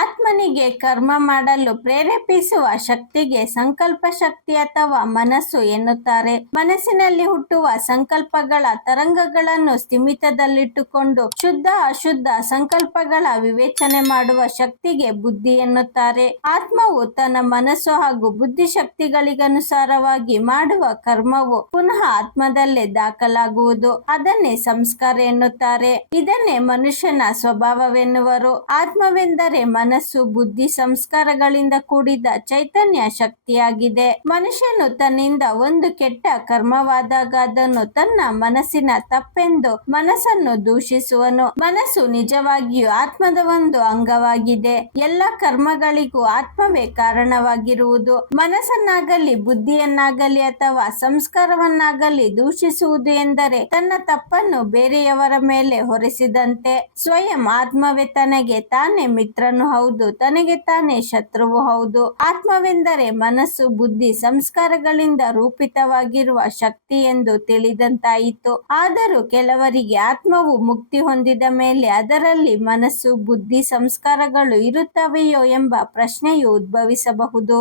ಆತ್ಮನಿಗೆ ಕರ್ಮ ಮಾಡಲು ಪ್ರೇರೇಪಿಸುವ ಶಕ್ತಿಗೆ ಸಂಕಲ್ಪ ಶಕ್ತಿ ಅಥವಾ ಮನಸ್ಸು ಎನ್ನುತ್ತಾರೆ. ಮನಸ್ಸಿನಲ್ಲಿ ಹುಟ್ಟುವ ಸಂಕಲ್ಪಗಳ ತರಂಗಗಳನ್ನು ಸ್ಥಿಮಿತದಲ್ಲಿಟ್ಟುಕೊಂಡು ಶುದ್ಧ ಅಶುದ್ಧ ಸಂಕಲ್ಪಗಳ ವಿವೇಚನೆ ಮಾಡುವ ಶಕ್ತಿಗೆ ಬುದ್ಧಿ ಎನ್ನುತ್ತಾರೆ. ಆತ್ಮವು ತನ್ನ ಮನಸ್ಸು ಹಾಗೂ ಬುದ್ಧಿಶಕ್ತಿಗಳಿಗನುಸಾರವಾಗಿ ಮಾಡುವ ಕರ್ಮವು ಪುನಃ ಆತ್ಮದಲ್ಲೇ ದಾಖಲಾಗುವುದು. ಅದನ್ನೇ ಸಂಸ್ಕಾರ ಎನ್ನುತ್ತಾರೆ. ಇದನ್ನೇ ಮನುಷ್ಯನ ಸ್ವಭಾವವೆನ್ನುವರು. ಆತ್ಮವೆಂದರೆ ಮನಸ್ಸು ಬುದ್ಧಿ ಸಂಸ್ಕಾರಗಳಿಂದ ಕೂಡಿದ ಚೈತನ್ಯ ಶಕ್ತಿಯಾಗಿದೆ. ಮನುಷ್ಯನು ತನ್ನಿಂದ ಒಂದು ಕೆಟ್ಟ ಕರ್ಮವಾದಾಗ ಅದನ್ನು ತನ್ನ ಮನಸ್ಸಿನ ತಪ್ಪೆಂದು ಮನಸ್ಸನ್ನು ದೂಷಿಸುವನು. ಮನಸ್ಸು ನಿಜವಾಗಿಯೂ ಆತ್ಮದ ಒಂದು ಅಂಗವಾಗಿದೆ. ಎಲ್ಲ ಕರ್ಮಗಳಿಗೂ ಆತ್ಮವೇ ಕಾರಣವಾಗಿರುವುದು. ಮನಸ್ಸನ್ನಾಗಲಿ ಬುದ್ಧಿಯನ್ನಾಗಲಿ ಅಥವಾ ಸಂಸ್ಕಾರವನ್ನಾಗಲಿ ದೂಷಿಸುವುದು ಎಂದರೆ ತನ್ನ ತಪ್ಪನ್ನು ಬೇರೆಯವರ ಮೇಲೆ ಹೊರಿಸಿದಂತೆ. ಸ್ವಯಂ ಆತ್ಮವೇ ತನಗೆ ತಾನೇ ಮಿತ್ರನು ಹೌದು, ತನಗೆ ತಾನೇ ಶತ್ರುವು ಹೌದು. ಆತ್ಮವೆಂದರೆ ಮನಸ್ಸು ಬುದ್ಧಿ ಸಂಸ್ಕಾರಗಳಿಂದ ರೂಪಿತವಾಗಿರುವ ಶಕ್ತಿ ಎಂದು ತಿಳಿದಂತಾಯಿತು. ಆದರೂ ಕೆಲವರಿಗೆ ಆತ್ಮವು ಮುಕ್ತಿ ಹೊಂದಿದ ಮೇಲೆ ಅದರಲ್ಲಿ ಮನಸ್ಸು ಬುದ್ಧಿ ಸಂಸ್ಕಾರಗಳು ಇರುತ್ತವೆಯೋ ಎಂಬ ಪ್ರಶ್ನೆಯು ಉದ್ಭವಿಸಬಹುದು.